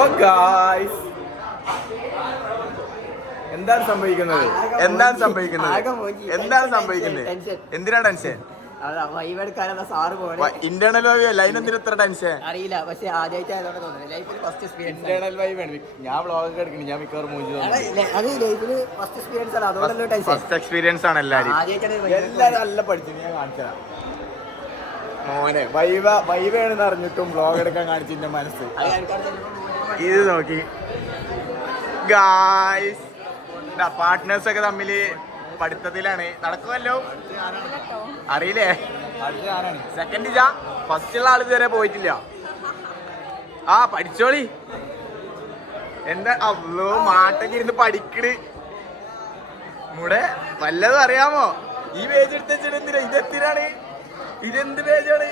ഓ guys, എന്താണ് സംഭവിക്കുന്നത്? എന്തിനാ ടെൻഷൻ? ഇന്റേണൽ വൈവ് അല്ല, അതിനെന്തിനാ ഇത്ര ടെൻഷൻ? അറിയില്ല, പക്ഷെ ആദ്യമായിട്ട് ലൈഫിൽ ഫസ്റ്റ് എക്സ്പീരിയൻസ്. ഇന്റേണൽ വൈവ് ആണ്. ഞാൻ വ്ളോഗ് എടുക്കണം, ഞാൻ മിക്കവാറും ഫസ്റ്റ് എക്സ്പീരിയൻസ് ആണ്. എല്ലാരും നല്ല പഠിച്ചു. ഞാൻ കാണിച്ചതാ മോനെ. വൈവാണെന്ന് അറിഞ്ഞിട്ടും വ്ളോഗ് എടുക്കാൻ കാണിച്ചിന്റെ മനസ്സ്. ഇത് നോക്കി ഗായ്സ്, പാർട്ട്നേഴ്സ് ഒക്കെ തമ്മില് പഠിത്തത്തിലാണ്. നടക്കുമല്ലോ, അറിയില്ലേ? സെക്കൻഡ് ജാ, ഫസ്റ്റുള്ള ആൾ ഇതുവരെ പോയിട്ടില്ല. ആ പഠിച്ചോളി. എന്താ അവളോ മാട്ടൊക്കെ ഇരുന്ന് പഠിക്കണ്. ഇവിടെ വല്ലതും അറിയാമോ? ഈ പേജ് എടുത്തിട്ട് ഇതെത്തിനാണ്. ഇതെന്ത് പേജാണ്?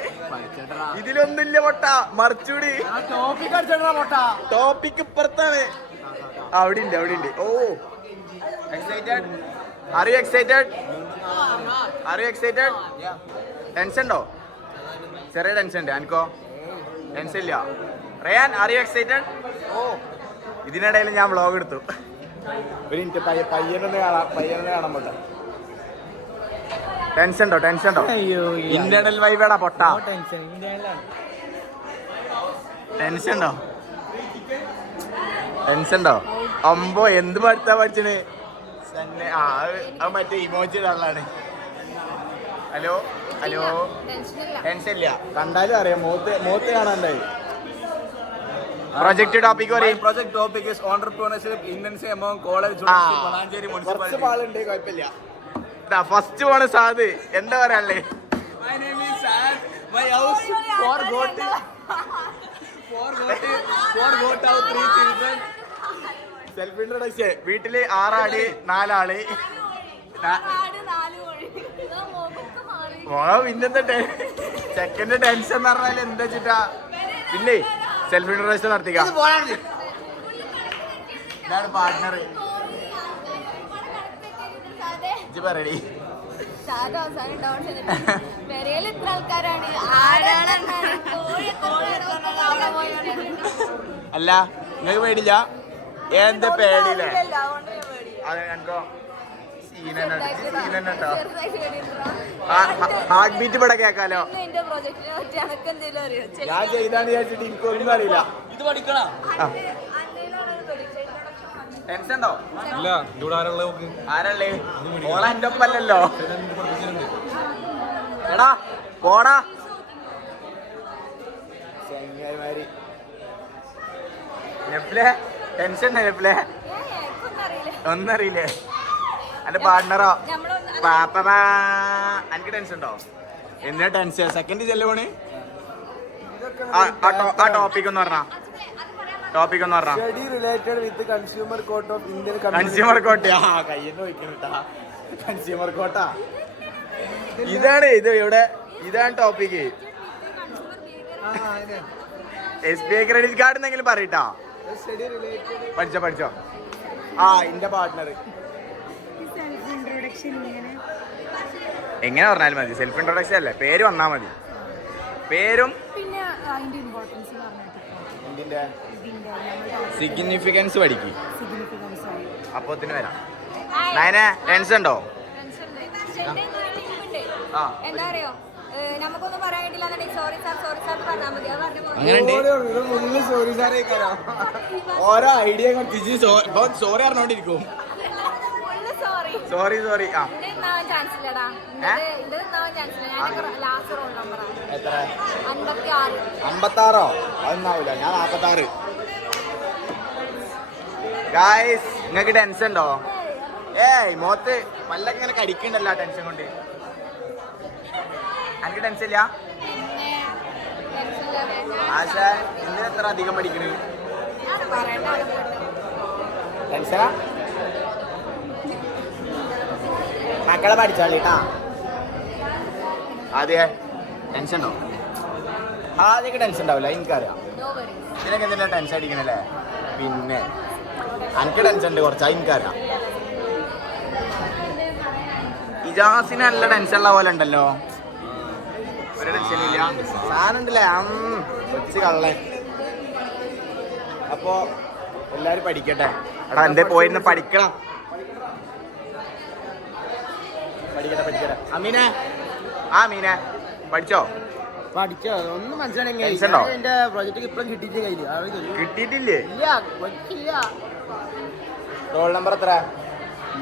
ഇതിലൊന്നുമില്ല പൊട്ട, മറിച്ചൂടി. ടോപ്പിക് ഇപ്പുറത്താണ്. അവിടെ ഉണ്ട്. ഓ excited? Are you excited? Tension ഉണ്ടോ? ചെറിയ ടെൻഷൻ ഉണ്ട്. എനിക്കോ ടെൻഷൻ ഇല്ല. Ryan, are you excited? ഓ, ഇതിനിടയിൽ ഞാൻ വ്ളോഗ് എടുത്തു. ഒരു മിനിറ്റ്, പയ്യനൊന്ന് കാണാൻ പോട്ടെ. ടെൻഷൻ ഉണ്ടോ? ഇന്റേണൽ വൈവേടാ പൊട്ട. ടെൻഷൻ ഉണ്ടോ? അമ്പോ, എന്ത് പഠിച്ചത്? മറ്റേ ഇമോജി ഇടാനുള്ളതാണ്. ഹലോ ടെൻഷൻ ഇല്ല. കണ്ടാലും അറിയാം, മോത്ത് കാണാണ്ടായി. പ്രൊജക്ട് ടോപ്പിക് പറയും. Project topic is entrepreneurship intensive amount college Valanchery municipality. ആളുണ്ട്, കുഴപ്പമില്ല. ഫസ്റ്റ് പോണ സാദ്. എന്താ പറയാല്ലേ? My name is Saad. My house four got out 3 children. Self introduction. വീട്ടില് 6 ആള് 4 ആള്. പിന്നെന്താ സെക്കൻഡ് ടെൻഷൻ എന്ന് പറഞ്ഞാൽ എന്താ വെച്ചിട്ടാ? പിന്നെ സെൽഫ് ഇൻട്രൊഡക്ഷൻ നടത്തിക്കാം. ഇതാണ് പാർട്ട്ണർ. പറയടി. അല്ല, നിങ്ങൾക്ക് പേടില്ല? എന്താ പേടിയില്ലേ? അത് കണ്ടോ? ഹാർട്ട് ബീറ്റ് ഇവിടെ കേക്കാലോ. ഞാൻ ചെയ്താന്ന് വിചാരിച്ചിട്ട് എനിക്കൊന്നും അറിയില്ല. ഇത് പഠിക്കണ ടെൻഷൻ ഉണ്ടോ? ആരല്ലേ? ഓള എന്റെ ഒപ്പല്ലോ. എടാ പോടാ ചെങ്ങായിമാരി. ടെൻഷൻ ഉണ്ടല്ലേ? ഒന്നും അറിയില്ലേ? എന്റെ പാർട്ട്ണറോ? എനിക്ക് ടെൻഷൻ ഉണ്ടോ? എന്തിനാ ടെൻഷൻ? സെക്കൻഡ് ചെല്ലുപോണ്. ആ ടോപ്പിക് ഒന്ന് പറഞ്ഞ. Consumer court. ആ കയ്യെന്ന് വയ്ക്കണട്ടാ. കൺസ്യൂമർ കോർട്ടാ. ഇത് ഇവിടെ. ഇതാണ് ടോപ്പിക്. SBI ക്രെഡിറ്റ് കാർഡ് എന്തെങ്കിലും പറയട്ടാ. പഠിച്ചോ. ആ എന്റെ പാർട്ട്ണർ. എങ്ങനെ പറഞ്ഞാലും മതി. സെൽഫ് ഇൻട്രൊഡക്ഷൻ അല്ലേ, പേര് വന്നാ മതി. പേരും സിഗ്നിഫിക്കൻസ് പഠിക്കും. അപ്പോത്തിന് വരാം. നയനെ ടെൻഷൻ ഉണ്ടോ? എന്താ അറിയോ, നമുക്കൊന്നും പറയാൻ വേണ്ടില്ല. സോറി സാർ പറഞ്ഞാൽ മതി. ഓരോ ഐഡിയ സോറി അറിഞ്ഞോണ്ടിരിക്കും. സോറി. എത്ര? 56. അതൊന്നാവൂല. ഞാൻ 46. ഗായ്സ്, നിങ്ങക്ക് ടെൻഷൻ ഉണ്ടോ? മോത്ത് വല്ലൊക്കെ ഇങ്ങനെ കടിക്കണ്ടല്ലോ ടെൻഷൻ കൊണ്ട്. എനിക്ക് ടെൻഷൻ ഇല്ല. ആശാ, എന്തിനെത്ര അധികം പഠിക്കണ്? ടെൻഷനാ? മക്കളെ പഠിച്ചോളിട്ടാ. ആദ്യ ടെൻഷൻ ഉണ്ടോ? ആദ്യമൊക്കെ ടെൻഷൻ ഉണ്ടാവില്ല, എനിക്കറിയാം. ഇതിനൊക്കെ എന്തിനാ ടെൻഷൻ അടിക്കണല്ലേ? പിന്നെ എനിക്ക് ടെൻഷൻ ഉണ്ട് കുറച്ചാ, എനിക്കറിയാം. ഇജാസിന് നല്ല ടെൻഷൻ ഉള്ള പോലെ ഉണ്ടല്ലോ. ഒരു ടെൻഷനില്ല. സാധനം ഉണ്ടല്ലേ? കൊച്ചു കള്ളൻ. അപ്പോ എല്ലാരും പഠിക്കട്ടെ. എടാ എന്തേ പോയിരുന്ന് പഠിക്കണം. പഠിക്കട്ടെ. അമീനെ മീനെ പഠിച്ചോ? പഠിച്ചോ? ഒന്നും മനസ്സിലാണെങ്കിൽ ടെൻഷനുണ്ടോ? എന്റെ പ്രോജക്റ്റ് ഇപ്പഴും കിട്ടിയിട്ട് കയ്യില് കിട്ടിയിട്ടില്ലേ? ഇല്ല. റോൾ നമ്പർ എത്ര?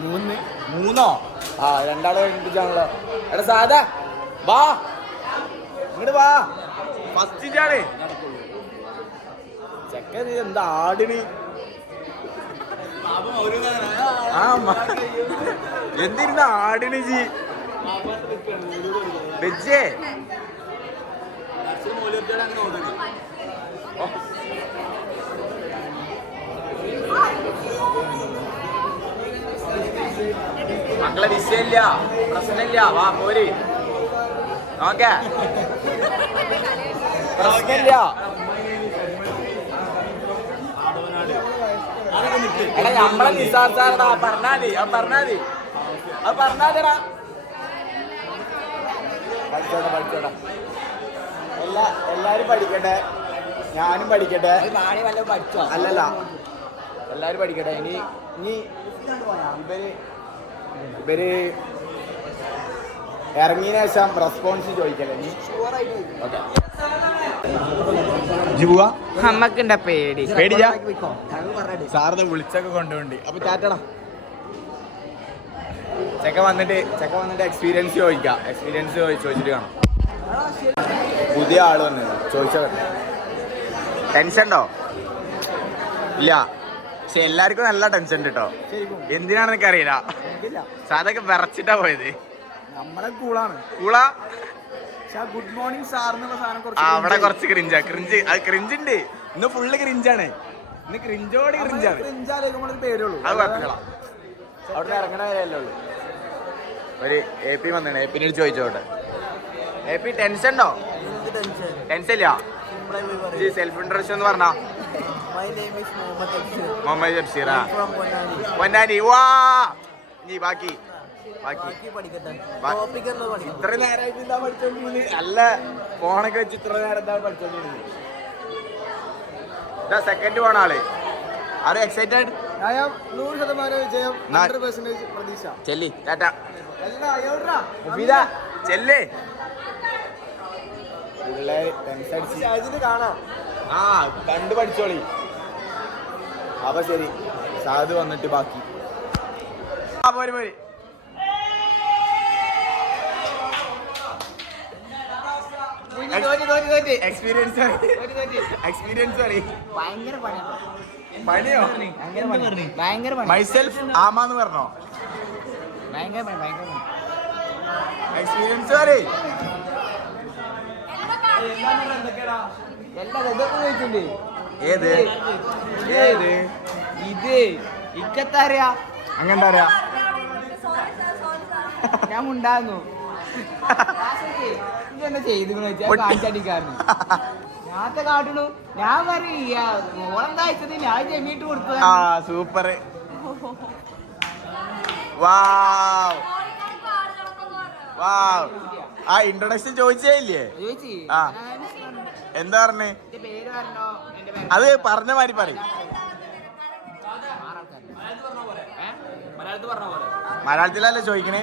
3 ആ, രണ്ടാളെ കഴിഞ്ഞിട്ടാണല്ലോ. എടാ സാധാ വാ, ഇങ്ങോട്ട് വാ. ഫസ്റ്റ് ചാണ് ചെക്കൻ. എന്താ ആടിന്? എന്തിരുന്ന ആടിന് ജി വെജേ? മക്കളെ വിഷയമില്ല, പ്രശ്നമില്ല. വാ പോര്, നോക്കേ, പ്രശ്നമില്ല. എടാ നമ്മളെ നിസാർ സാറടാ, പറഞ്ഞാതി പറഞ്ഞാതിടാ. പഠിച്ചോടാ. എല്ലാരും പഠിക്കട്ടെ, ഞാനും പഠിക്കട്ടെ. പഠിച്ചോ? അല്ലല്ല, എല്ലാരും പഠിക്കട്ടെ. ഇനി ഇവര് ഇറങ്ങിയതിനു ശേഷം റെസ്പോൺസ് ചോദിക്കല്ലേ നീ? നമ്മക്കുണ്ട പേടി. പേടിയാ? സാറിന് വിളിച്ചൊക്കെ കൊണ്ടുപോണ്ട്. അപ്പൊ ചാറ്റടാ. ചെക്ക വന്നിട്ട് എക്സ്പീരിയൻസ് ചോദിക്കാം. ചോദിച്ചിട്ട് കാണാം. പുതിയ ആള് വന്ന് ചോദിച്ചോ. ടെൻഷൻ ഉണ്ടോ? ഇല്ല, പക്ഷെ എല്ലാവർക്കും നല്ല ടെൻഷൻ ഉണ്ട് കേട്ടോ. എന്തിനാണെന്ന് എനിക്ക് അറിയില്ല. സാറൊക്കെ വിറച്ചിട്ടാ പോയത്. നമ്മളെ കൂളാണ്. കൂളാ? ഗുഡ് മോർണിംഗ് സാർ എന്നുള്ള സാധനം അവിടെ കുറച്ച് ക്രിഞ്ച് ഉണ്ട്. ഇന്ന് ഫുള്ള് ക്രിഞ്ചാണ്. ഇന്ന് ക്രിഞ്ചോട് ക്രിഞ്ചാണ്. പേരുള്ളൂ. അത് കുഴപ്പമില്ല. അവിടെ ഇറങ്ങണ വരെയല്ലേ ഉള്ളൂ. ഒരു AP വന്നാണ്. APനോട് ചോദിച്ചോട്ടെ. AP ടെൻഷൻ ഉണ്ടോ? ടെൻഷൻ ഇല്ല. സെൽഫ് ഇൻട്രൊഡക്ഷൻ എന്ന് പറഞ്ഞാ? മുഹമ്മദ് ജബ്സീറ, പൊന്നാനി. വാ, നീ ബാക്കി ഇത്ര നേരമായിട്ട് എന്താ പഠിച്ചോണ്ടിരുന്നത്? അല്ല, ഫോണൊക്കെ വെച്ച് ഇത്ര നേരം എന്താ പഠിച്ചോണ്ടിരുന്നത്? ഇതാ സെക്കൻഡ് പോണ ആള്. ആരും എക്സൈറ്റഡ്? 100% വിജയം, 100% പ്രതീക്ഷ. ചെല്ലി ടാറ്റ ചെല്ലേ. കാണാം. ആ, കണ്ടു പഠിച്ചോളി. അപ്പൊ ശരി, സാധു വന്നിട്ട് ബാക്കി. പോര് എക്സ്പീരിയൻസ് പണിയോ? മൈസെൽഫ് ആമാന്ന് പറഞ്ഞോ? എക്സ്പീരിയൻസ് പറയ്. ഏത് ഇത് ഇക്കത്താ അറിയാ? അങ്ങനെന്താ അറിയാ? ഞാൻ ഉണ്ടായിരുന്നു. ഇതെന്നെ ചെയ്തു കാണിച്ചടിക്കാരന് ഞാനത്തെ കാട്ടണു. ഞാൻ പറയാ ഓളെന്താ അയച്ചത്? ഞാൻ ജമീട്ട് കൊടുത്തു. ആ, സൂപ്പർ. വാവ്. ആ ഇൻട്രൊഡക്ഷൻ ചോദിച്ചേ ഇല്ലേ? ആ, എന്താ പറഞ്ഞേ? അത് പറഞ്ഞ മാതിരി പറയും. മലയാളത്തിലല്ലേ ചോദിക്കണേ?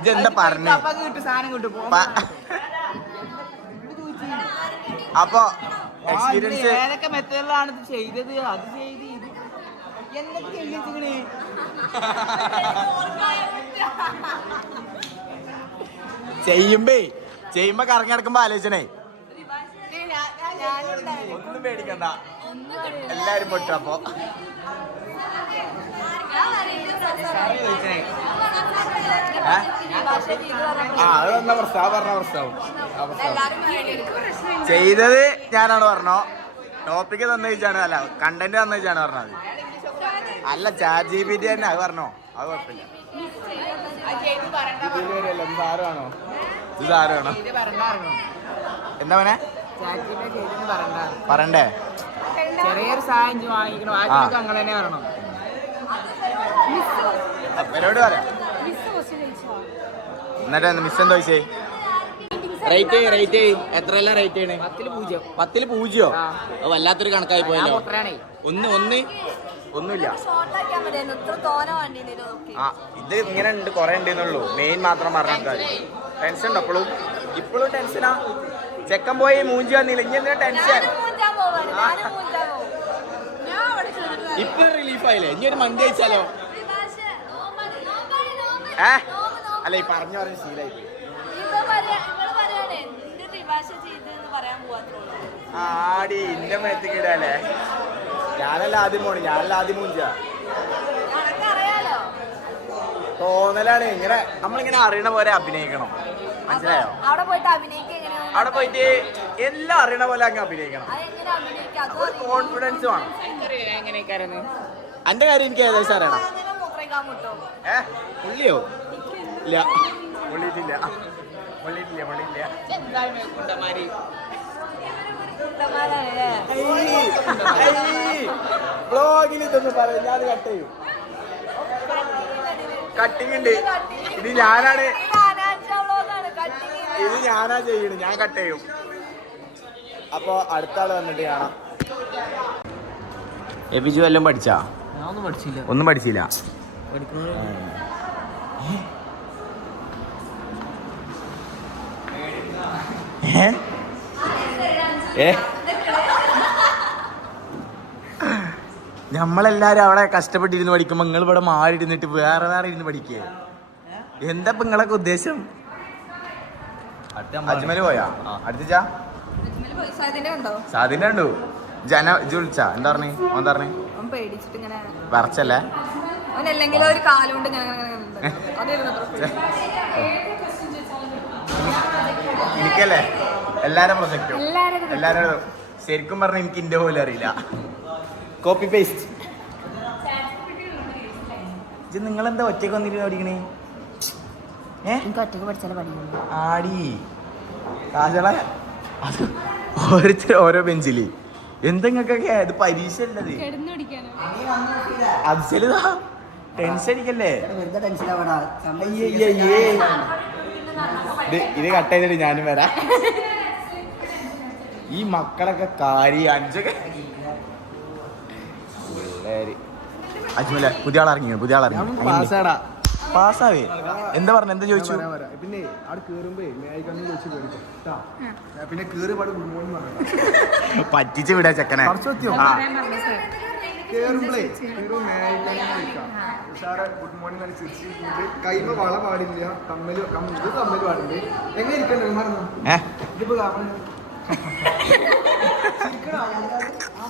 ഇതെന്താ പറഞ്ഞേ? അപ്പൊ എക്സ്പീരിയൻസ് ഏതൊക്കെ മെത്തേഡിലാണ് ഇത് ചെയ്തത്? അത് ചെയ്ത് ഇത് എന്തൊക്കെ ചെയ്യിച്ചിങ്ങനെ? ചെയ്യുമ്പോ കറങ്ങി നടക്കുമ്പോ ആലോചനേ. ഒന്നും പേടിക്കണ്ട, എല്ലാരും പൊട്ടു. അപ്പൊ അത് വന്ന പ്രസ്താവം ചെയ്തത് ഞാനാണ് പറഞ്ഞോ? ടോപ്പിക്ക് തന്നയിച്ചാണ്, അല്ല കണ്ടന്റ് തന്നയിച്ചാണ് പറഞ്ഞത്. അല്ല ChatGPT തന്നെ അത് പറഞ്ഞോ? അത് കുഴപ്പമില്ല. സാറാണോ? ഇത് സാറാണോ? എന്താ മോനെ പറണ്ടേ? ചെറിയൊരു സാധനം വാങ്ങിക്കണം. ആദ്യമൊക്കെ അങ്ങനെ തന്നെ പറയണം. അവരോട് പറയാം. എന്നിട്ട് മിസ് എന്താ ചോദിച്ചേ? റേറ്റ് എത്രയല്ല റേറ്റ് ആണ്? 10-0. 10-0. ആ. അത് വല്ലാത്തൊരു കണക്കായി ഞാൻ പോയല്ലോ. പൊട്ടനാണേ. ഒന്നുമില്ല. ഷോർട്ടാക്കിയാൽ മതിയായിരുന്നു. ഇത്ര തോന വേണ്ടിയിരുന്നു. ഓക്കെ. ആ ഇത് ഇങ്ങനെ ഉണ്ട്, കുറെ ഉണ്ടെന്നുള്ളൂ. മെയിൻ മാത്രം പറഞ്ഞാൽ ടെൻഷൻ ഉണ്ടോ ഇപ്പോഴും ടെൻഷനാ? ചെക്കൻ പോയി മൂഞ്ചി വന്നില്ല, ഇനി എന്തിനാ ടെൻഷൻ? ഞാനും മൂഞ്ചാൻ പോവാണ്. ഞാനും മൂഞ്ചാൻ പോവും. ഞാൻ അവിടെ ചെന്നിട്ട് ഇപ്പൊ റിലീഫായില്ലേ? ഇനി ഒരു മന്തി കഴിച്ചാലോ? അല്ല ഈ പറഞ്ഞു ശീലായി പോയി. ആടി ഇന്റെ മേത്തിക്കിടല്ലേ? ഞാനല്ല ആദ്യം പോണി, ഞാനല്ല ആദ്യം മൂഞ്ച. തോന്നലാണ് ഇങ്ങനെ, നമ്മളിങ്ങനെ അറിയണ പോലെ അഭിനയിക്കണം, മനസ്സിലായോ? അവിടെ പോയിട്ട് അഭിനയിക്കുക എങ്ങനെയാണ്? അവിടെ പോയിട്ട് എല്ലാം അറിയണ പോലെ അങ്ങ് അഭിനയിക്കണം. അതെങ്ങനെ അഭിനയിക്കുക? ഒരു കോൺഫിഡൻസ് വേണം. എങ്ങനെയൊക്കെയായിരുന്നു? എന്റെ കാര്യം എനിക്ക് ഏകദേശം അറിയണം. മൂത്രയിക്കാൻ മുട്ടോ? പുള്ളിയോ? ഇല്ല, പൊള്ളിയിട്ടില്ല. ബ്ലോഗിൽ ഇതൊന്നും പറയാം, ഞാൻ കട്ട് ചെയ്യും. കട്ടിങ് ഉണ്ട്. ഇത് ഞാനാണ്, ഇത് ഞാനാ ചെയ്യണു, ഞാൻ കട്ട് ചെയ്യും. അപ്പൊ അടുത്ത ആള് വന്നിട്ട് കാണാം. എബിജു വല്ലതും പഠിച്ചാ? ഒന്നും പഠിച്ചില്ല. നമ്മളെല്ലാരും അവിടെ കഷ്ടപ്പെട്ടിരുന്ന് പഠിക്കുമ്പോ നിങ്ങൾ ഇവിടെ മാറിയിരുന്നിട്ട് വേറെ ഇരുന്ന് പഠിക്കേ? എന്താ ഇപ്പൊ നിങ്ങളൊക്കെ ഉദ്ദേശം? അജ്മല് പോയാ? അടുത്ത സാധിന്റെ കണ്ടു. വിളിച്ചാ? എന്താ പറഞ്ഞേ? എന്താ പറഞ്ഞേ? പേടിച്ചിട്ട് ഇങ്ങനെ വരച്ചല്ലേ? അവനല്ലെങ്കിൽ ഒരു കാലുകൊണ്ട് എനിക്കല്ലേ എല്ലാരും പ്രൊജക്റ്റും എല്ലാരും. ശരിക്കും പറഞ്ഞ എനിക്ക് ഇന്റെ പോലും അറിയില്ല. Copy paste. നിങ്ങളെന്താ ഒറ്റയ്ക്ക് വന്നിട്ട് പഠിക്കണേ? ഒറ്റക്ക് പഠിച്ചാലേ പഠിക്കുന്നു. ആടി കാശളെ അത് ഓരോരുത്തർ ഓരോ ബെഞ്ചില്. എന്തെങ്കിലൊക്കെ ഇത് പരീക്ഷ അല്ലത്. അഫ്സലിതാ ടെൻഷൻ അടിക്കല്ലേ? ഇത് കട്ട് ചെയ്തിട്ട് ഞാനും വരാം. ഈ മക്കളൊക്കെ കാരി അഞ്ചൊക്കെ അജ്മല പുതിയ ആളിറങ്ങി. പാസ്സാവേ? എന്താ പറഞ്ഞ? എന്താ ചോദിച്ചു? പിന്നെ അവിടെ കേറുമ്പോ പിന്നെ കേറിപാട് ഗുഡ് മോർണിംഗ് പറഞ്ഞു പറ്റിച്ച് വിടാ ചെക്കനെ. കേറുമ്പളേ ഉഷാറെ ഗുഡ് മോർണിംഗ് എന്ന് ചിരിച്ച് കൈമ വള പാടില്ല, കമ്മല് പാടില്ല. എങ്ങനെ ഇരിക്കണ്ടേ മറന്നു? ഇതിപ്പോ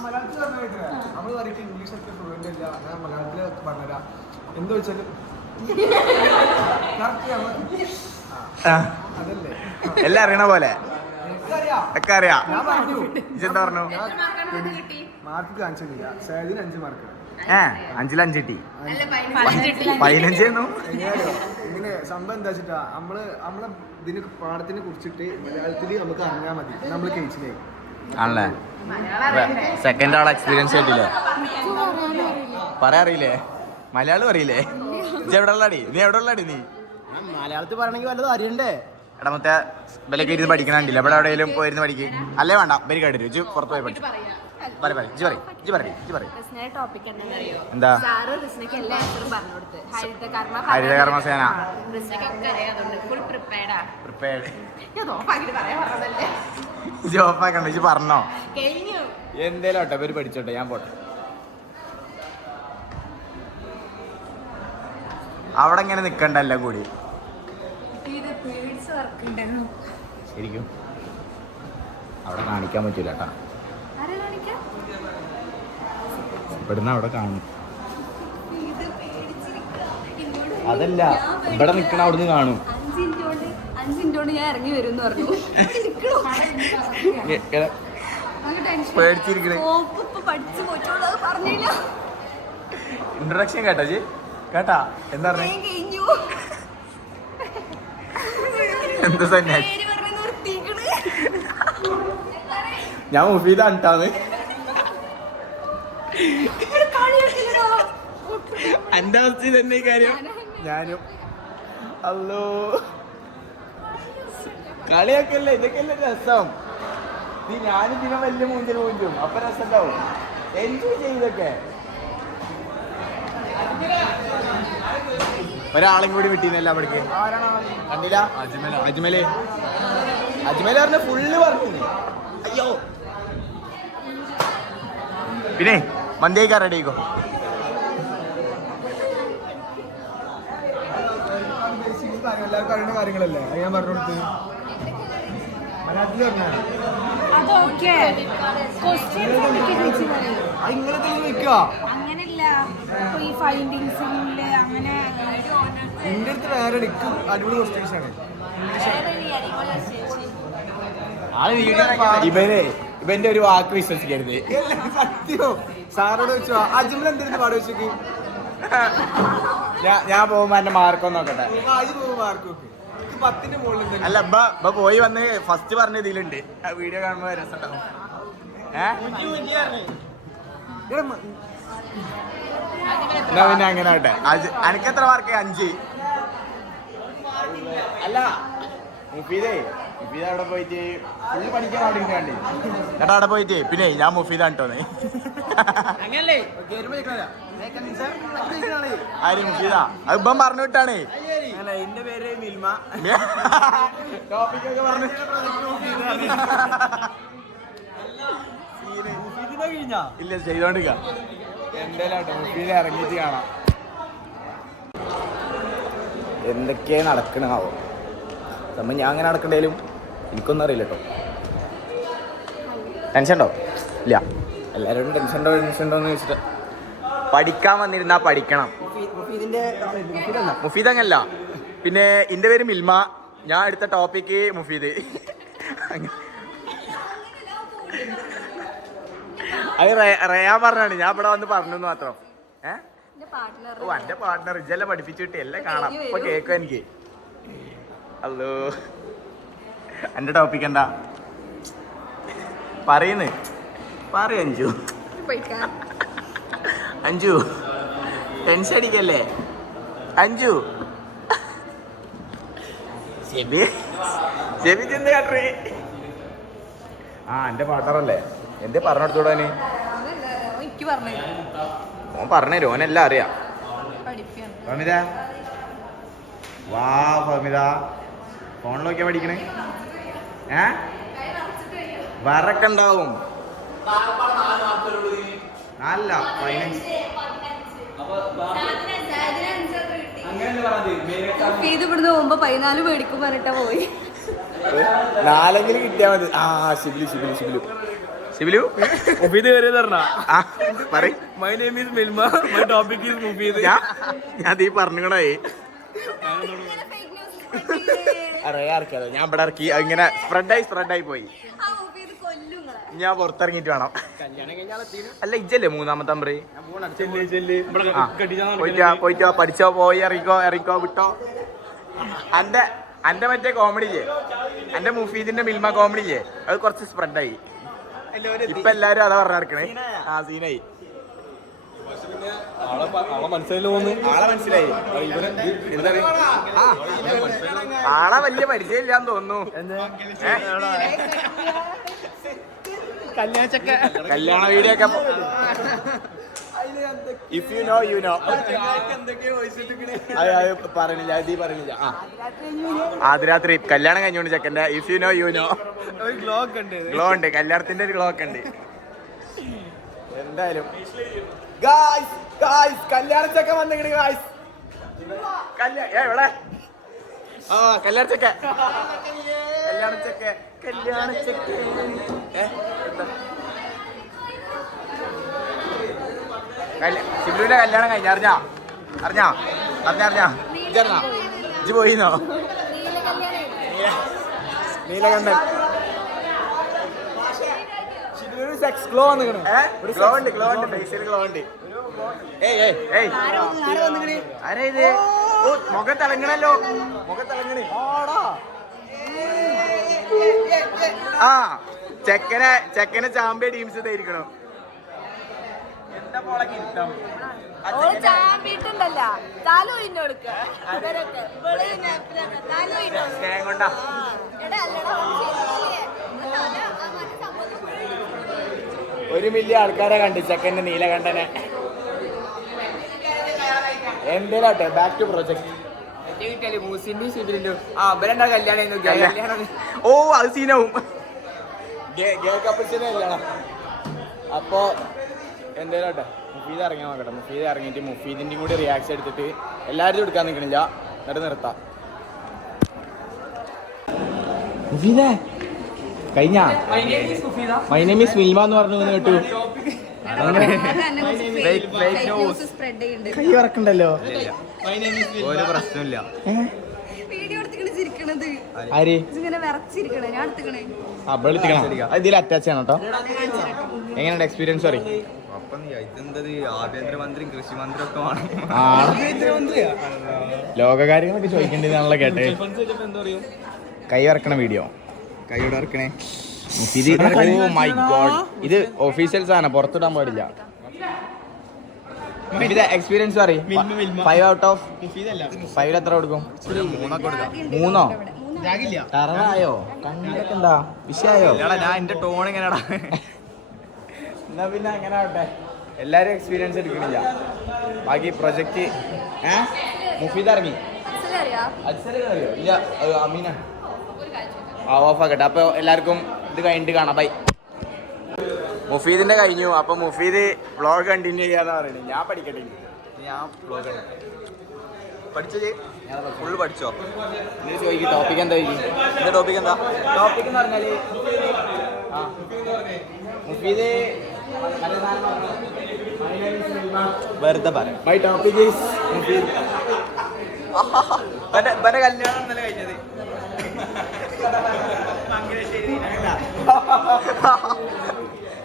മലയാളത്തിൽ പറഞ്ഞിട്ട് നമ്മള് പറയിട്ട് ഇംഗ്ലീഷ് ഒക്കെ ഫ്ലുവൻ്റ് അല്ല, ഞാൻ മലയാളത്തിൽ പറഞ്ഞുതരാം. എന്താ വെച്ചാല് അതല്ലേ എല്ലാം അറിയണ പോലെ ഒക്കെ അറിയാം. ഞാൻ പറഞ്ഞു. എന്താ പറഞ്ഞു? മാർക്ക് കാണിച്ചില്ല. സേദിന് 5 മാർക്ക്. 5-ൽ 5 കിട്ടി. 15 ഇങ്ങനെ സംഭവം എന്താ വെച്ചിട്ടാ, നമ്മളെ ഇതിന് പാഠത്തിനെ കുറിച്ചിട്ട് മലയാളത്തിൽ നമുക്ക് അറിഞ്ഞാൽ മതി, നമ്മള് കഴിച്ചില്ലേ ആണല്ലേ? സെക്കൻഡ് ആൾ എക്സ്പീരിയൻസ് ആയിട്ടില്ലേ? പറയാ അറിയില്ലേ? മലയാളം അറിയില്ലേ? നീ എവിടെ ഉള്ളടി? നീ മലയാളത്തിൽ പറയണമെങ്കിൽ വല്ലതും അറിയണ്ടേ? എടാ മറ്റേ വിലക്ക് ഇരുന്ന് പഠിക്കണില്ല. ഇവിടെ എവിടെയെങ്കിലും പോയിരുന്ന് പഠിക്കും. അല്ലേ വേണ്ട, ബരി കേട്ടു ഇജ്ജ് പുറത്ത് പോയി പഠിച്ചു. ടോപ്പിക് എന്താ? ഹരിതകർമ്മസേന. ജോപ്പാക്കണ്ട, ഇജ്ജ് പറഞ്ഞോ? എന്തേലും ഓട്ടെ, ഇവര് പഠിച്ചോട്ടെ, ഞാൻ പോട്ടെ. അവിടെ ഇങ്ങനെ നിക്കണ്ട എല്ലാം കൂടി. ശരിക്കും അവിടെ കാണിക്കാൻ പറ്റൂല കേട്ടാ. ഇവിടുന്ന് അവിടെ കാണും. അതല്ല, ഇവിടെ നിക്കണ അവിടുന്ന് കാണും. 5 മിനിറ്റ് ഞാൻ ഇറങ്ങി വരും എന്ന് പറഞ്ഞു. പേടിച്ചിരിക്കണേ. ഇൻട്രൊഡക്ഷൻ കേട്ടാ ജി? കേട്ടാ എന്താ പറഞ്ഞേ? എന്താ തന്നെ? ഞാൻ മുഫീദ അണ്ടാന്ന്. എന്റെ അവസ്ഥ തന്നെ കാര്യം. ഞാനും അല്ലോ കളിയൊക്കെ അല്ലേ ഇതൊക്കെയല്ലേ രസം. ഞാനും ഇതിനെ വലിയ മൂഞ്ചും അപ്പൊ രസം ഉണ്ടാവും. എൻജോയ് ചെയ്തൊക്കെ. ഒരാളും കൂടി വിട്ടീനല്ല അവിടേക്ക്. കണ്ടില്ല? അജ്മല് പറഞ്ഞ ഫുള്ള് പറഞ്ഞു. അയ്യോ പിന്നെ മന്തി കഴിക്കാൻ റെഡി ആയിക്കോ. എല്ലാവർക്കും അറിയുന്ന കാര്യങ്ങളല്ലേ അത് ഞാൻ പറഞ്ഞു കൊടുത്ത്. മലയാളത്തിൽ പറഞ്ഞാൽ ഇങ്ങനെ നിൽക്കുക. അങ്ങനല്ല ഈ ഫൈൻഡിങ്സില് അങ്ങനെ എന്റെ അടുത്ത് വേറെ എടുക്കും അടിപൊളി ക്വസ്റ്റ്യൻസ് ആണ്. ഇവന്റെ ഒരു വാക്ക് വിശ്വസിക്കരുത്. സത്യോ സാറോട് വെച്ചോ അജ്മൽ എന്തിരുന്ന് പാട് വെച്ചേക്ക്. ഞാൻ പോകുമ്പോ എന്റെ മാർക്കൊന്നും നോക്കട്ടെ. അത് പോകും മാർക്കൊക്കെ 10ന്റെ മുകളിൽ. അല്ല ഇപ്പൊ പോയി വന്ന് ഫസ്റ്റ് പറഞ്ഞ ഇതിലുണ്ട്. വീഡിയോ കാണുമ്പോ രസമുണ്ടാവും. എന്നാ പിന്നെ അങ്ങനെ ആവട്ടെ. അനക്കെത്ര മാർക്ക്? 5. അല്ല മുഫീദേ അവിടെ പോയിട്ട് ഫുള്ള് പഠിക്കാൻ വേണ്ടിട്ടാണ്ട് എന്നിട്ട് അവിടെ പോയിട്ട് പിന്നെ ഞാൻ മുഫീദാണ് കേട്ടോന്ന്. ആര് മുഫീദ? അത് ഇപ്പം പറഞ്ഞു വിട്ടാണ്. എന്റെ പേര് മിൽമ. ടോപ്പിക്കൊക്കെ പറഞ്ഞു ഇല്ല ചെയ്തോണ്ടിരിക്ക. എന്തായാലും മുഫീദ ഇറങ്ങിയിട്ട് കാണാം എന്തൊക്കെയാ നടക്കണാവോ. നമ്മൾ ഞാൻ അങ്ങനെ നടക്കണ്ടേലും എനിക്കൊന്നും അറിയില്ല കേട്ടോ. ടെൻഷൻ ഉണ്ടോ? ഇല്ല. എല്ലാവരോടും ടെൻഷൻ ഉണ്ടോ എന്ന് ചോദിച്ചിട്ട് പഠിക്കാൻ വന്നിരുന്നാ പഠിക്കണം. മുഫീദ് അങ്ങല്ല. പിന്നെ എൻ്റെ പേര് മിൽമ. ഞാൻ എടുത്ത ടോപ്പിക്ക് മുഫീദ്. അത് റയാൻ പറഞ്ഞാണ്. ഞാൻ ഇവിടെ വന്ന് പറഞ്ഞു മാത്രം. ഓ എന്റെ പാർട്ട്ണർ ഇജെല്ലാം പഠിപ്പിച്ചു കിട്ടി എല്ലാം കാണാം. ഇപ്പൊ കേൾക്കും എനിക്ക്. അല്ലോ എന്റെ ടോപ്പിക് എന്താ പറയുന്നു? പറയൂ അഞ്ചു ടെൻഷൻ അടിക്കല്ലേ അഞ്ചു. ചെബി ചെന്ത കാട്ടേ. എന്റെ പാർട്ണറല്ലേ എന്തേ പറഞ്ഞെടുത്തോടാന്? ഓൻ പറഞ്ഞുതരും. ഓനെല്ലാം അറിയാം. ഫമിത വാ ഫമിത ഫോണിൽ നോക്കിയാ പഠിക്കണേ. വരൊക്കെ ഉണ്ടാവും. അല്ല ഫൈനാൻസ് ഇവിടുന്ന് പോകുമ്പോ 14 മേടിക്കും പറഞ്ഞിട്ടാ പോയി. 4 കിട്ടിയാ മതി. ശിബിലു ശിബിലു ശിബിലു ശിബിലു മുഫീദ് കയറി തരണ. My name is Milma, my topic is Mufeed. ഞാൻ ഈ പറഞ്ഞേ അറിയാർക്കോ. ഞാൻ ഇവിടെ ഇറക്കി ഇങ്ങനെ സ്പ്രെഡായി പോയി. ഞാൻ പുറത്തിറങ്ങിട്ട് വേണം. അല്ല ഇജ്ജല്ലേ 3ാമത്തെ നമ്പർ? പോയിട്ടോ പഠിച്ചോ പോയി ഇറങ്ങിക്കോ വിട്ടോ. അന്റെ മറ്റേ കോമഡി ചെയ്യേ എന്റെ മുഫീദിന്റെ മിൽമ കോമഡി ചെയ്യേ അത് കുറച്ച് സ്പ്രെഡായി. ഇപ്പൊ എല്ലാരും അതാ പറഞ്ഞ നടക്കണേ. സീനായി. മനസ്സിലായി. ആളെ വലിയ പരിചയമില്ലാന്ന് തോന്നുന്നു. കല്യാണ വീഡിയോ ഒക്കെ if you know you know. പറഞ്ഞില്ല ഇത് പറഞ്ഞില്ല. ആദ്യരാത്രി കല്യാണം കഴിഞ്ഞോണ്ട് ചെക്കൻ്റെ if you know you know. Glow ഉണ്ട്. കല്യാണത്തിന്റെ ഒരു ഗ്ലോ ഒക്കെ ഉണ്ട്. എന്തായാലും കല്യാണ ചെക്കൻ വന്നിങ്ങനെ ഇവിടെ കല്യാണ ചെക്കൻ ശിബിലുവിന്റെ കല്യാണം കഴിഞ്ഞ അറിഞ്ഞാ ഇജ്ജ് പോയിന്നോ? നീലകണ്ഠൻ ഗ്ലോ ഉണ്ട് ഫേസിൽ ഗ്ലോ ഉണ്ട്. ആരാ ഇത്? മുഖത്തിളങ്ങണല്ലോ. മുഖത്തിളങ്ങണേ. ചെക്കനെ ചാമ്പ്യൻ ടീംസ് ഇതായിരിക്കണം. ഓള് ചാമ്പിട്ടുണ്ടല്ല താലു ഇന്നെ കൊടുക്ക ഇവരൊക്കെ താലു ഇന്നെ ഒരു മില്യൺ ആൾക്കാരെ കണ്ടു ചെക്കൻ്റെ നീലകണ്ഠനെ. എന്തേലാട്ടെ ബാക്ക് ടു പ്രൊജക്ട്. ഓ അത് സീനാവും. അപ്പോ എന്തേലാട്ടെ മുഫീദ് ഇറങ്ങിയാൽ നോക്കട്ടെ. മുഫീദ് ഇറങ്ങിയിട്ട് മുഫീദിൻ്റെയും കൂടി റിയാക്ഷൻ എടുത്തിട്ട് എല്ലാവരും എടുക്കാൻ നിൽക്കണില്ല, എന്നിട്ട് നിർത്താം. മുഫീദേ കഴിഞ്ഞ മൈ നെയിം ഈസ് മിൽമ എന്ന് പറഞ്ഞു കേട്ടു. കൈ ഇറക്കണ്ടല്ലോ. ഒരു പ്രശ്നമില്ല. ആര് ഞാൻ ഇതിൽ അറ്റാച്ച് ചെയ്യണം കേട്ടോ. എങ്ങനെയുണ്ട് എക്സ്പീരിയൻസ് പറയും. ഇതെന്തത് ആഭ്യന്തരമന്ത്രിയും കൃഷിമന്ത്രിയും ഒക്കെ വേണം. ലോകകാര്യങ്ങളൊക്കെ ചോദിക്കേണ്ടതാണല്ലോ കേട്ടെ. കൈ ഇറക്കണ വീഡിയോ കൈയോടെ ഇറക്കണേ. ഓ മൈ ഗോഡ്, ഇത് ഒഫീഷ്യൽ സാധനം, പുറത്തിടാൻ പാടില്ല. എക്സ്പീരിയൻസ് പറയും. 5 out of 5 എത്ര കൊടുക്കും? 3 ടറായോ കണ്ടൊക്കെ എന്താ വിഷയായോ? ഞാൻ എന്റെ ടോൺ എങ്ങനെയാടാ? എന്നാ പിന്നെ അങ്ങനെ ആവട്ടെ. എല്ലാരും എക്സ്പീരിയൻസ് എടുക്കണില്ല. ബാക്കി പ്രൊജക്റ്റ് മുഫീദ് ഇറങ്ങി. അറിയോ? ഇല്ല അമീന. ഓഫാക്കട്ടെ. അപ്പോൾ എല്ലാവർക്കും ഇത് കഴിഞ്ഞിട്ട് കാണാം. ബൈ. മുഫീദിന്റെ കഴിഞ്ഞു. അപ്പൊ മുഫീദ് വ്ളോഗ് കണ്ടിന്യൂ ചെയ്യാന്ന് പറയുന്നത്. ഞാൻ പഠിക്കട്ടെ. ഞാൻ വ്ളോഗ് പഠിച്ചത് ഫുള്ള് പഠിച്ചോ? നീ ചോദിക്കും ടോപ്പിക് എന്താ ചോദിക്കും. എന്റെ ടോപ്പിക് എന്താ? ടോപ്പിക് എന്ന് പറഞ്ഞാല് മുഫീദ് വെറുതെ പറയാം. My topic is Mufeed. എന്റെ കല്യാണം ഇന്നലെ കഴിഞ്ഞത്.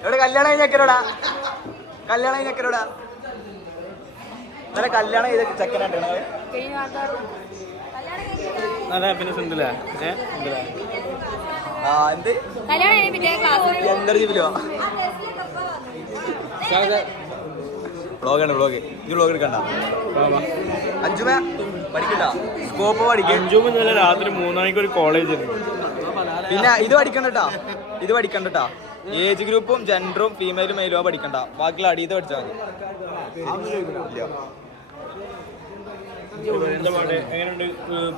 ഇവിടെ കല്യാണം കഴിഞ്ഞക്കരോടാ. കല്യാണം കഴിഞ്ഞക്കരോടാ. ഇന്നലെ കല്യാണം ചെയ്ത ചെക്കനായിട്ട് എന്ത് എന്തൊരു ജീവിലോ. വ്ളോഗാണ് വ്ളോഗ്. ഇത് വ്ളോഗ് എടുക്കണ്ട. അഞ്ചുമ പഠിക്കണ്ട. സ്കോപ്പ് പഠിക്കും. 5 ഇന്നലെ രാത്രി 3 മണിക്ക് ഒരു കോളേജ് ഉണ്ട്. പിന്നെ ഇത് പഠിക്കണ്ടട്ടാ. ഇത് പഠിക്കണ്ടട്ടാ. ഏജ് ഗ്രൂപ്പും ജെൻഡറും ഫീമെയിലും മെയിലും പഠിക്കണ്ട. ബാക്കിയുള്ള അടിയത് പഠിച്ചാൽ മതി. എന്താ പാട് എങ്ങനെയുണ്ട്?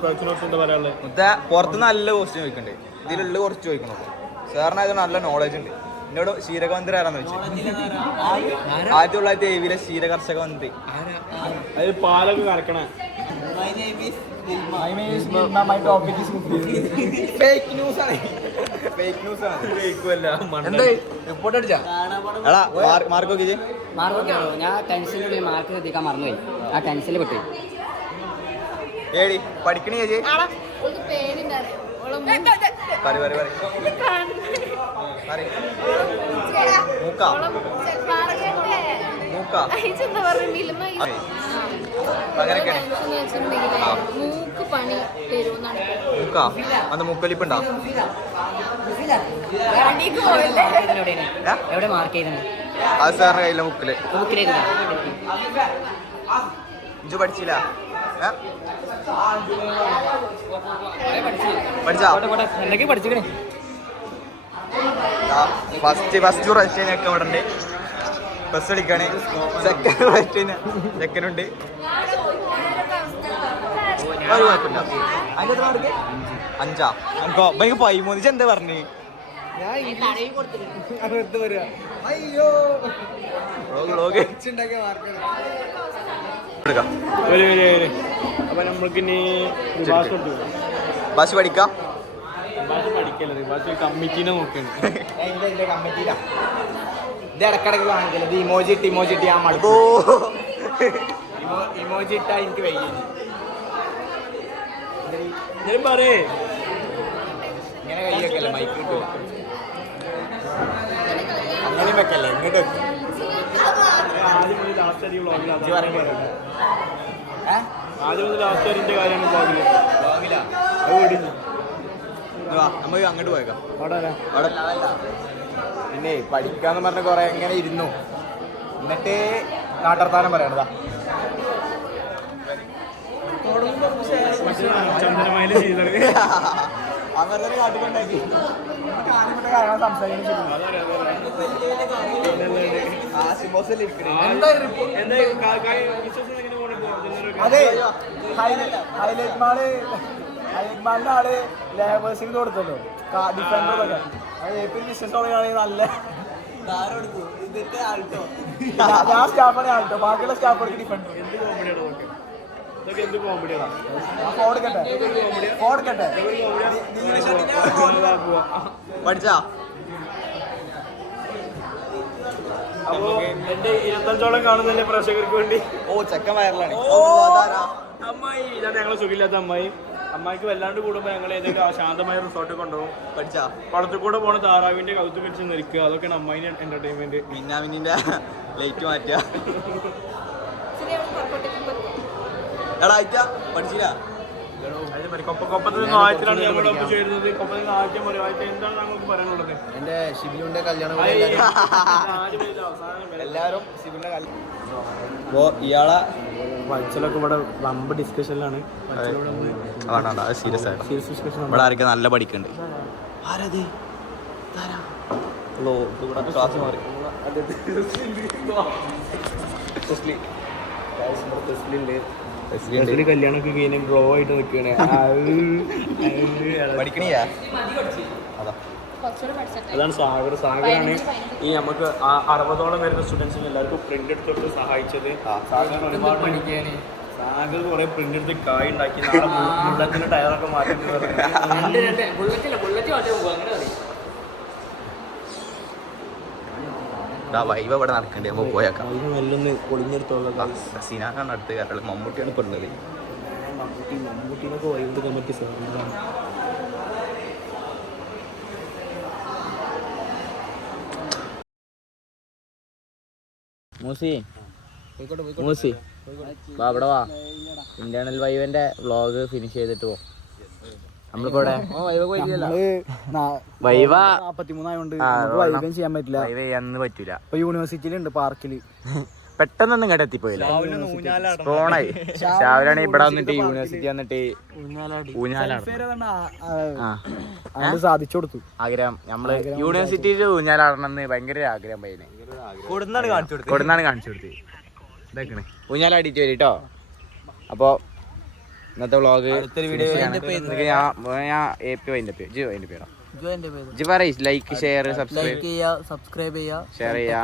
പ്രൊഫഷണൽസ് എന്താ പറയാനുള്ളത്? പുറത്ത് നല്ല ക്വസ്റ്റ്യൻ ചോദിക്കണ്ടേ. ഇതിലുള്ള കുറച്ച് ചോദിക്കണം. സാറിന് നല്ല നോളജ് ഉണ്ട്. എന്നോട് ക്ഷീരകമന്ത്രി ആരാന്ന് വെച്ചു. 1970 ക്ഷീരകർഷക മന്ത്രി. അത് പാലൊക്കെ കറക്കണേ. ഫേക്ക് ന്യൂസ് ആണ്. ഫേക്ക് ന്യൂസ് ആണ്. എന്താ റിപ്പോർട്ട് അടിച്ചാ? എടാ മാർക്ക് നോക്കിച്ചേ. ഞാൻ ടെൻഷനിൽ മാർക്ക് എത്തിക്കാൻ മറന്നുപോയി. ആ ടെൻഷനിൽ വിട്ടു. ഏടി പഠിക്കണേ ചേച്ചി. അന്ന് മൂക്കലിപ്പുണ്ടോ? എവിടെ മാർക്ക് ചെയ്തത്? അത് സാറിന്റെ കയ്യിലെ മുക്കില്. ഇഞ്ചു പഠിച്ചില്ല. പഠിച്ചാ? എന്തൊക്കെ പഠിച്ചിക്കണേ? ഫസ്റ്റ് റൈറ്റിനൊക്കെ ഇവിടെ ഉണ്ട്. ബസ് കളിക്കാണ്. സെക്കൻഡ് റൈറ്റിന് ചെക്കനുണ്ട്. ഒരു കുഴപ്പമില്ല. അതിന്റെ എത്ര മാർക്ക്? 5. എനിക്കോ എനിക്ക് 13. എന്താ പറഞ്ഞു? അപ്പൊ നമ്മൾക്ക് ഇനി ബസ് പഠിക്കാം. പഠിക്കല്ലേ റിവാസ് കമ്മിറ്റീനെ നോക്കണം. ഇത് ഇടക്കിടക്ക് കാണിക്കല്. ഇത് ഇമോജി ഇട്ട് ഞാൻ മടുക്കോ. ഇമോജി ഇട്ടാ എനിക്ക് വയ്യ. പറയേ ഇങ്ങനെ കൈ വെക്കല്ലേ മൈക്ക് കിട്ടും. അങ്ങനെ വെക്കല്ലേ ഇങ്ങോട്ട് വെക്കും. ആദ്യം മുതൽ ലാസ്റ്റ് വരെ വ്ളോഗിൽ ഏഹ് ആദ്യം മുതൽ ലാസ്റ്റ് വരെ കാര്യമാണ് വ്ളോഗില്. അത് ഓടിഞ്ഞു. നമുക്ക് അങ്ങോട്ട് പോയേക്കാം. അവിടെ പിന്നെ പഠിക്കാന്ന് പറഞ്ഞ കൊറേ എങ്ങനെ ഇരുന്നു. എന്നിട്ട് നാട്ടർത്താനം പറയണതാ. ചന്ദനമയില് ചെയ്തത് അങ്ങനെ തന്നെ കാട്ടിക്കൊണ്ടാക്കി കാര്യങ്ങൾ സംസാരിക്കുന്നു. അതെ ഹൈലൈറ്റ് മാളിന്റെ ആള് ലേബേഴ്സിന് കൊടുത്തല്ലോ ഡിഫൻഡറൊക്കെ. ഏപ്രിൽ ബിസിനസ് തുടങ്ങുകയാണെങ്കിൽ നല്ല ഞാൻ സ്റ്റാഫാണ് ആൾട്ടോ, ബാക്കിയുള്ള സ്റ്റാഫുകൾക്ക് ഡിഫൻഡർ. എന്ത് കോമഡിയാണ് പഠിച്ചാ അപ്പോ എന്റെ 25ഓളം കാണുന്നല്ലേ പ്രേക്ഷകർക്ക് വേണ്ടി. ഓ ചെക്കൻ വയറിലാണ്. അമ്മായി ഇതാണ് ഞങ്ങളെ സുഖമില്ലാത്ത അമ്മായിക്ക് വല്ലാണ്ട് കൂടുമ്പോൾ ഞങ്ങൾ ഏതെങ്കിലും ശാന്തമായ റിസോർട്ടിൽ കൊണ്ടുപോകും. പഠിച്ചാ കുളത്തിൽ കൂടെ പോണ താറാവിന്റെ കൗത്ത് പിടിച്ച് നിൽക്കുക, അതൊക്കെയാണ് അമ്മായിന്റെ എന്റർടൈൻമെന്റ്. മിന്നാമിന്നിന്റെ ലൈറ്റ് മാറ്റുക. ശരിയാണ് പുറപ്പെട്ടു. എടാ അയച്ചാ പഠിച്ചില്ല. കൊപ്പത്തിൽ നിന്ന് ആഴ്ചയിലാണ് ഞങ്ങളുടെ ഒപ്പം ചേരുന്നത്. കൊപ്പത്തിൽ നിന്ന് ആഴ്ച പറയും. ആഴ്ച എന്താണ് ഞങ്ങൾക്ക് പറയാനുള്ളത്? എന്റെ ഷിബിലുന്റെ കല്യാണം ആദ്യം മുതൽ അവസാനം വരെ എല്ലാവരും സിബിലിന്റെ കാലം. അപ്പോ ഇയാളെ വത്സലൊക്കെ ഇവിടെ വമ്പ് ഡിസ്കഷനിലാണ്. സീരിയസ് ആയിട്ട് ഇവിടെ ആരൊക്കെ നല്ല പഠിക്കുന്നുണ്ട്. ക്ലാസ് മാറി. കല്യാണമൊക്കെ കഴിഞ്ഞ് ബ്രോ ആയിട്ട് നിൽക്കണേ. പഠിക്കണില്ല. അതാ അതാണ് സാഗറാണ് ഈ നമുക്ക് 60ഓളം വരുന്ന സ്റ്റുഡൻസിന് എല്ലാവർക്കും പ്രിന്റ് എടുത്തോട്ട് സഹായിച്ചത്. സാഗർ ഒരുപാട് സാഗർ കുറെ പ്രിന്റ് എടുത്ത് കായ് ഉണ്ടാക്കി. നാളെ ബുള്ളറ്റിന്റെ ടയറൊക്കെ മാറ്റി വൈവ ഇവിടെ നടക്കണ്ടേ, നമുക്ക് പോയേക്കാം. മെല്ലൊന്ന് പൊളിഞ്ഞെടുത്തോളാം. സീനാക്കാണ് അടുത്ത് കാരണം മമ്മൂട്ടിയാണ് പെടുന്നത്. മമ്മൂട്ടിനൊക്കെ വൈകിട്ട് പറ്റിയ സാധനങ്ങളാണ്. മൂസി വാ ഇവിടെ വാ. ഇന്റേണൽ വൈവന്റെ വ്ളോഗ് ഫിനിഷ് ചെയ്തിട്ട് പോ. നമ്മളിപ്പോ വൈവ 43 ആയതുകൊണ്ട് വൈകം ചെയ്യാൻ പറ്റില്ല. വൈവ ചെയ്യാന്ന് പറ്റൂല. ഇപ്പൊ യൂണിവേഴ്സിറ്റിയിലുണ്ട് പാർക്കില്. പെട്ടെന്നൊന്നും ഇങ്ങോട്ട് എത്തിപ്പോയില്ല. ഫോണായി രാവിലെ ഇവിടെ വന്നിട്ട് യൂണിവേഴ്സിറ്റി വന്നിട്ട് ഊഞ്ഞാലാണ് സാധിച്ചു കൊടുത്തു ആഗ്രഹം. നമ്മള് യൂണിവേഴ്സിറ്റിയിൽ ഊഞ്ഞാലാടണമെന്ന് ഭയങ്കര ആഗ്രഹം പയ്യനെ. കൊടുന്നാണ് കാണിച്ചു കൊടുത്തത്. ഇതൊക്കെയാണ് ഊഞ്ഞാലാടിയിട്ട് വരും കേട്ടോ. അപ്പൊ ഇന്നത്തെ വ്ളോഗ് ഞാൻ ലൈക്ക് ഷെയർ സബ്സ്ക്രൈബ് ഷെയർ ചെയ്യാ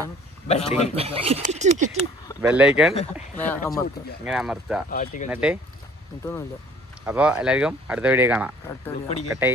ബെല്ലൈക്കൺ ഇങ്ങനെ അമർത്തുക. എന്നിട്ട് അപ്പൊ എല്ലാവർക്കും അടുത്ത വീഡിയോ കാണാം. കട്ടേ.